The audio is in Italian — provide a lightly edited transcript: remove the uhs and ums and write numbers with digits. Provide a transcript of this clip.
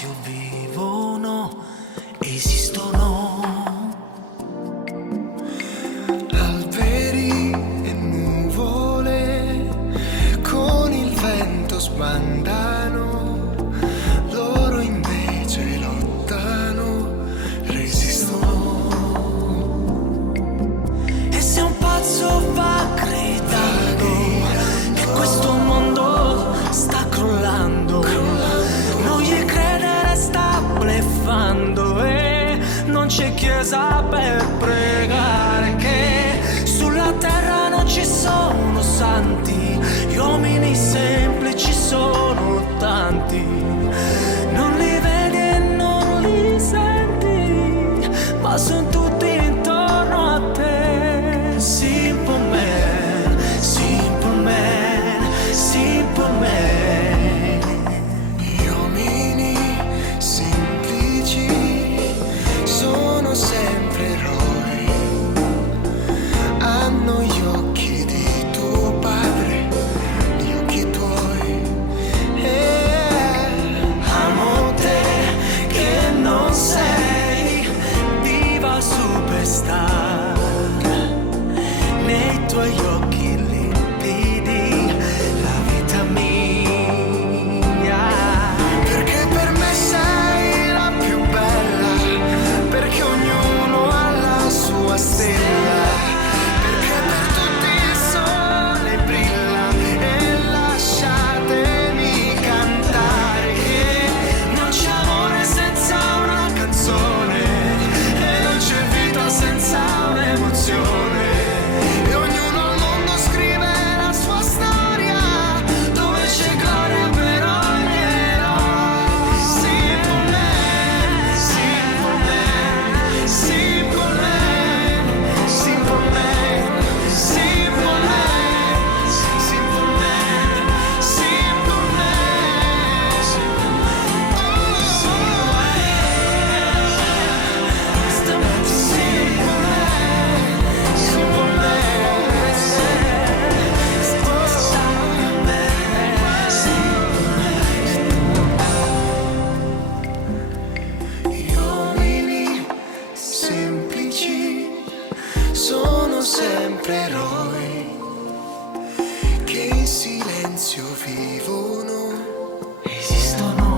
silenzio vivono, esistono. Alberi e nuvole con il vento sbandano, loro invece lottano, resistono. E se un pazzo va gridando che questo mondo sta crollando, non gli credere, sta bleffando. E non c'è chiesa per pregare, che sulla terra non ci sono santi, gli uomini semplici sono tanti. Non li vedi e non li senti, ma sono tutti intorno a te. Simple man, simple man, simple man. Gli uomini semplici sono sempre eroi, hanno gli occhi di tuo padre, gli occhi tuoi. Amo te che non sei diva superstar, nei tuoi occhi limpidi la vita mia. Perché per me sei la più bella, perché ognuno ha la sua stella, perché per tutti il sole brilla. E lasciatemi cantare che Non c'è amore senza una canzone, e non c'è vita senza un'emozione. E ognuno al mondo scrive la sua storia, dove c'è gloria per ogni eroe. Simple man, simple man, simple man, simple man, simple man, simple man, simple man, simple man. Questa notte Simple man, simple man. Gli uomini semplici sono sempre eroi, che in silenzio vivono, esistono.